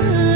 love.